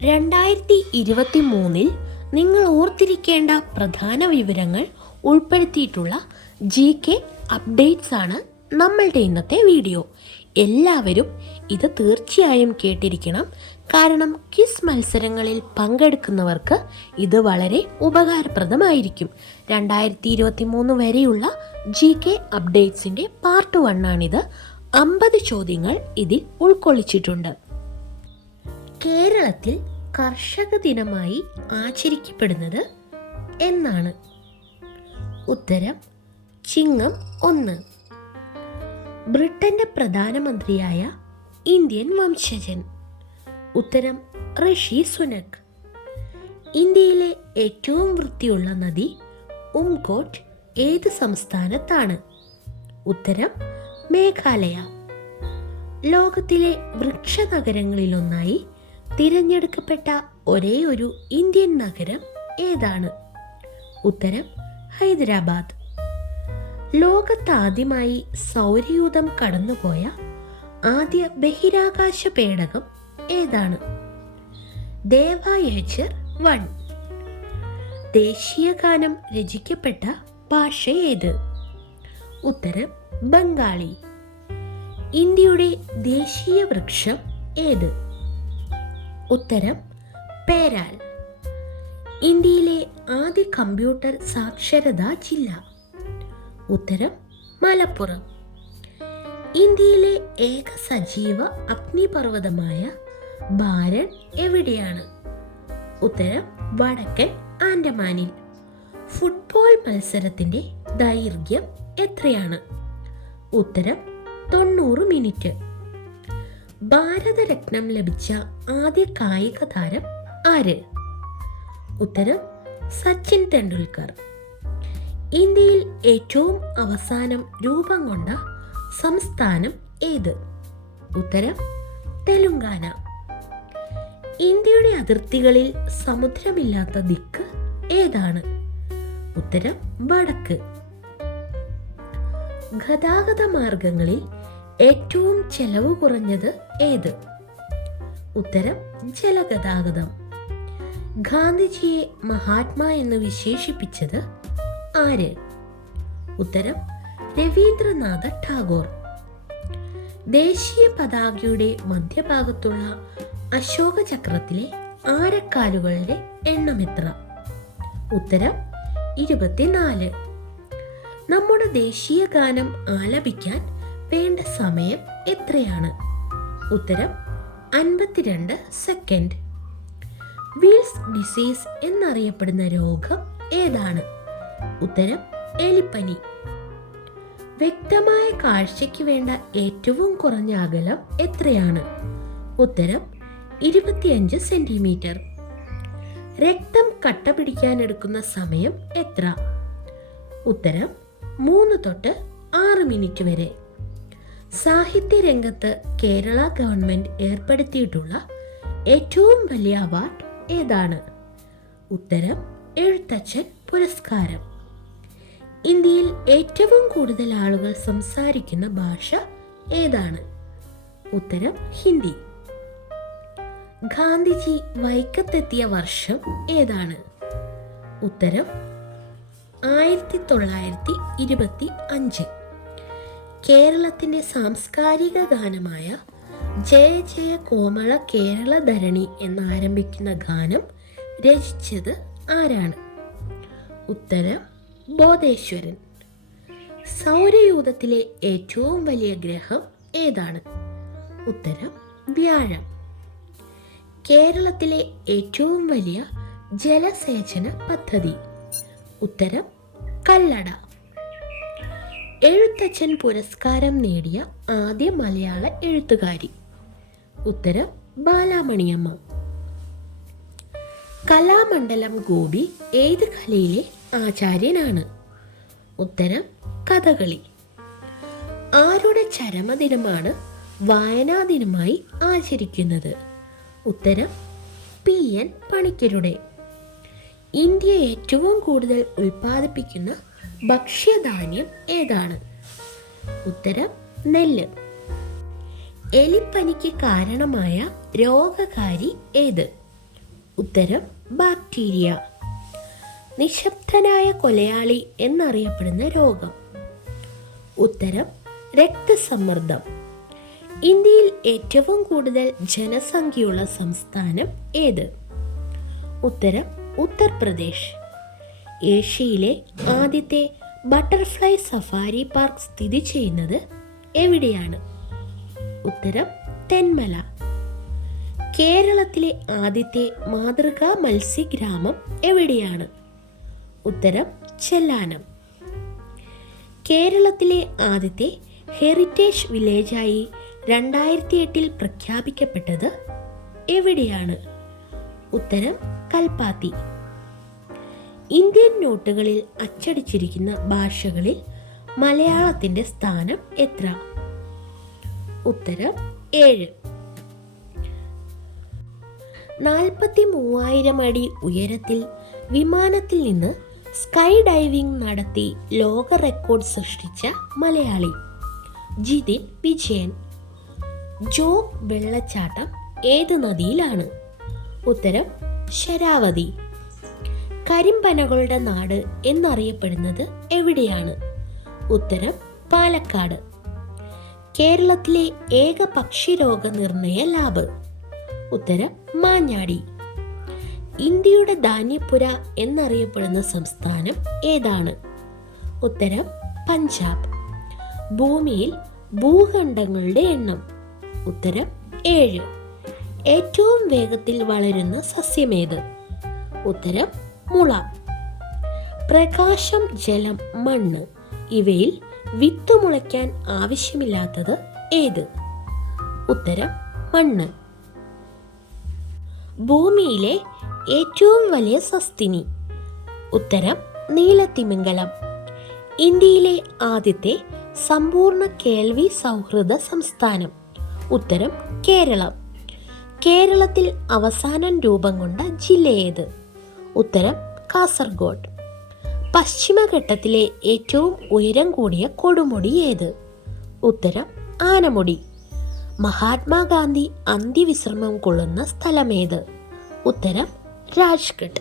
2023 നിങ്ങൾ ഓർത്തിരിക്കേണ്ട പ്രധാന വിവരങ്ങൾ ഉൾപ്പെടുത്തിയിട്ടുള്ള GK അപ്ഡേറ്റ്സ് ആണ് നമ്മളുടെ ഇന്നത്തെ വീഡിയോ. എല്ലാവരും ഇത് തീർച്ചയായും കേട്ടിരിക്കണം. കാരണം ക്വിസ് മത്സരങ്ങളിൽ പങ്കെടുക്കുന്നവർക്ക് ഇത് വളരെ ഉപകാരപ്രദമായിരിക്കും. 2023 വരെയുള്ള GK അപ്ഡേറ്റ്സിൻ്റെ പാർട്ട് 1 ആണിത്. 50 ചോദ്യങ്ങൾ ഇതിൽ ഉൾക്കൊള്ളിച്ചിട്ടുണ്ട്. കേരളത്തിൽ കർഷക ദിനമായി ആചരിക്കപ്പെടുന്നത് എന്നാണ്? ഉത്തരം ചിങ്ങം 1. ബ്രിട്ടന്റെ പ്രധാനമന്ത്രിയായ ഇന്ത്യൻ വംശജൻ? ഉത്തരം ഋഷി സുനക്. ഇന്ത്യയിലെ ഏറ്റവും വൃത്തിയുള്ള നദി ഉംകോട്ട് ഏത് സംസ്ഥാനത്താണ്? ഉത്തരം മേഘാലയ. ലോകത്തിലെ വൃക്ഷ നഗരങ്ങളിലൊന്നായി തിരഞ്ഞെടുക്കപ്പെട്ട ഒരേയൊരു ഇന്ത്യൻ നഗരം ഏതാണ്? ഉത്തരം ഹൈദരാബാദ്. ലോകത്താദ്യമായി സൗരയൂഥം കടന്നുപോയ ആദ്യ ബഹിരാകാശ പേടകം ഏതാണ്? ദേവായേച്ചർ 1. ദേശീയ ഗാനം രചിക്കപ്പെട്ട ഭാഷ ഏത്? ഉത്തരം ബംഗാളി. ഇന്ത്യയുടെ ദേശീയ വൃക്ഷം ഏത്? ഉത്തരം പേരാൽ. ഇന്ത്യയിലെ ആദ്യ കമ്പ്യൂട്ടർ സാക്ഷരതാ ജില്ല? ഉത്തരം മലപ്പുറം. ഇന്ത്യയിലെ ഏക സജീവ അഗ്നിപർവ്വതമായ ബാരൺ എവിടെയാണ്? ഉത്തരം വടക്കൻ ആൻഡമാനിൽ. ഫുട്ബോൾ മത്സരത്തിന്റെ ദൈർഘ്യം എത്രയാണ്? ഉത്തരം 90 മിനിറ്റ്. ഭാരതരത്നം ലഭിച്ച ആദ്യ കായിക താരം ആര്? ഉത്തരം സച്ചിൻ തെണ്ടുൽക്കർ. ഇന്ത്യയിൽ ഏറ്റവും അവസാനം രൂപം കൊണ്ട സംസ്ഥാനം ഏത്? ഉത്തരം തെലുങ്കാന. ഇന്ത്യയുടെ അതിർത്തികളിൽ സമുദ്രമില്ലാത്ത ദിക്ക് ഏതാണ്? ഉത്തരം വടക്ക്. ഗതാഗത മാർഗങ്ങളിൽ ഏറ്റവും ചെലവ് കുറഞ്ഞത് ഏത്? ഉത്തരം ജലഗതാഗതം. ഗാന്ധിജിയെ മഹാത്മാ എന്ന് വിശേഷിപ്പിച്ചത് ആര്? ഉത്തരം രവീന്ദ്രനാഥ ടാഗോർ. ദേശീയ പതാകയുടെ മധ്യഭാഗത്തുള്ള അശോക ചക്രത്തിലെ ആരക്കാലുകളുടെ എണ്ണം എത്ര? ഉത്തരം 24. നമ്മുടെ ദേശീയ ഗാനം ആലപിക്കാൻ വേണ്ട സമയം എത്രയാണ്? ഉത്തരം 52 സെക്കൻഡ്. വീൽസ് ഡിസീസ് എന്നറിയപ്പെടുന്ന രോഗം ഏതാണ്? ഉത്തരം എലിപ്പനി. വ്യക്തമായ കാഴ്ചയ്ക്ക് വേണ്ട ഏറ്റവും കുറഞ്ഞ അകലം എത്രയാണ്? ഉത്തരം 25 സെന്റിമീറ്റർ. രക്തം കട്ട പിടിക്കാൻ എടുക്കുന്ന സമയം എത്ര? ഉത്തരം 3 തൊട്ട് 6 മിനിറ്റ് വരെ. സാഹിത്യ രംഗത്ത് കേരള ഗവൺമെന്റ് ഏർപ്പെടുത്തിയിട്ടുള്ള ഏറ്റവും വലിയ അവാർഡ് ഏതാണ്? ഉത്തരം എഴുത്തച്ഛൻ പുരസ്കാരം. ഇന്ത്യയിൽ ഏറ്റവും കൂടുതൽ ആളുകൾ സംസാരിക്കുന്ന ഭാഷ ഏതാണ്? ഉത്തരം ഹിന്ദി. ഗാന്ധിജി വൈക്കത്തെത്തിയ വർഷം ഏതാണ്? ഉത്തരം 1925. കേരളത്തിന്റെ സാംസ്കാരിക ഗാനമായ ജയ ജയ കോമള കേരള ധരണി എന്നാരംഭിക്കുന്ന ഗാനം രചിച്ചത് ആരാണ്? ഉത്തരം ബോധേശ്വരൻ. സൗരയൂഥത്തിലെ ഏറ്റവും വലിയ ഗ്രഹം ഏതാണ്? ഉത്തരം വ്യാഴം. കേരളത്തിലെ ഏറ്റവും വലിയ ജലസേചന പദ്ധതി? ഉത്തരം കല്ലട. എഴുത്തച്ഛൻ പുരസ്കാരം നേടിയ ആദ്യ മലയാള എഴുത്തുകാരി? ഉത്തരം ബാലാമണിയമ്മ. കലാമണ്ഡലം ഗോപി ഏത് കലയിലെ ആചാര്യനാണ്? ഉത്തരം കഥകളി. ആരുടെ ചരമദിനമാണ് വായനാ ദിനമായി ആചരിക്കുന്നത്? ഉത്തരം PN പണിക്കരുടെ. ഇന്ത്യ ഏറ്റവും കൂടുതൽ ഉൽപ്പാദിപ്പിക്കുന്ന ഭക്ഷ്യധാന്യം ഏതാണ്? ഉത്തരം നെല്ല്. എലിപ്പനിക്ക് കാരണമായ രോഗകാരി ഏത്? ഉത്തരം ബാക്ടീരിയ. നിശബ്ദനായ കൊലയാളി എന്നറിയപ്പെടുന്ന രോഗം. ഉത്തരം രക്തസമ്മർദ്ദം. ഇന്ത്യയിൽ ഏറ്റവും കൂടുതൽ ജനസംഖ്യയുള്ള സംസ്ഥാനം ഏത്? ഉത്തരം ഉത്തർപ്രദേശ്. ഏഷ്യയിലെ ആദ്യത്തെ ബട്ടർഫ്ലൈ സഫാരി പാർക്ക് സ്ഥിതി ചെയ്യുന്നത് എവിടെയാണ്? ഉത്തരം തെന്മല. കേരളത്തിലെ ആദ്യത്തെ മാതൃകാ മത്സ്യഗ്രാമം എവിടെയാണ്? ഉത്തരം ചെല്ലാനം. കേരളത്തിലെ ആദ്യത്തെ ഹെറിറ്റേജ് വില്ലേജായി 2008 പ്രഖ്യാപിക്കപ്പെട്ടത് എവിടെയാണ്? ഉത്തരം കൽപ്പാത്തി. ഇന്ത്യൻ നോട്ടുകളിൽ അച്ചടിച്ചിരിക്കുന്ന ഭാഷകളിൽ മലയാളത്തിൻ്റെ സ്ഥാനം എത്ര? ഉത്തരം 7. 43,000 അടി ഉയരത്തിൽ വിമാനത്തിൽ നിന്ന് സ്കൈ ഡൈവിംഗ് നടത്തി ലോക റെക്കോർഡ് സൃഷ്ടിച്ച മലയാളി ജിതിൻ വിജയൻ. ജോഗ് വെള്ളച്ചാട്ടം ഏത് നദിയിലാണ്? ഉത്തരം ശരാവതി. കരിമ്പനകളുടെ നാട് എന്നറിയപ്പെടുന്നത് എവിടെയാണ്? ഉത്തരം പാലക്കാട്. കേരളത്തിലെ ഏക പക്ഷിരോഗ നിർണയ ലാബ്? ഉത്തരം മാഞ്ഞാടി. ഇന്ത്യയുടെ ധാന്യപ്പുര എന്നറിയപ്പെടുന്ന സംസ്ഥാനം ഏതാണ്? ഉത്തരം പഞ്ചാബ്. ഭൂമിയിൽ ഭൂഖണ്ഡങ്ങളുടെ എണ്ണം? ഉത്തരം 7. ഏറ്റവും വേഗത്തിൽ വളരുന്ന സസ്യമേത്? ഉത്തരം മുള. പ്രകാശം, ജലം, മണ്ണ് ഇവയിൽ വിത്ത് മുളയ്ക്കാൻ ആവശ്യമില്ലാത്തത് ഏത്? ഉത്തരം മണ്ണ്. ഭൂമിയിലെ ഏറ്റവും വലിയ സസ്തിനി? ഉത്തരം നീലത്തിമിംഗലം. ഇന്ത്യയിലെ ആദ്യത്തെ സമ്പൂർണ്ണ കേൾവി സൗഹൃദ സംസ്ഥാനം? ഉത്തരം കേരളം. കേരളത്തിൽ അവസാനം രൂപം കൊണ്ട ജില്ല ഏത്? ഉത്തരം കാസർഗോഡ്. പശ്ചിമഘട്ടത്തിലെ ഏറ്റവും ഉയരം കൂടിയ കൊടുമുടി ഏത്? ഉത്തരം ആനമുടി. മഹാത്മാഗാന്ധി അന്ത്യവിശ്രമം കൊള്ളുന്ന സ്ഥലമേത്? ഉത്തരം രാജ്ഘട്ട്.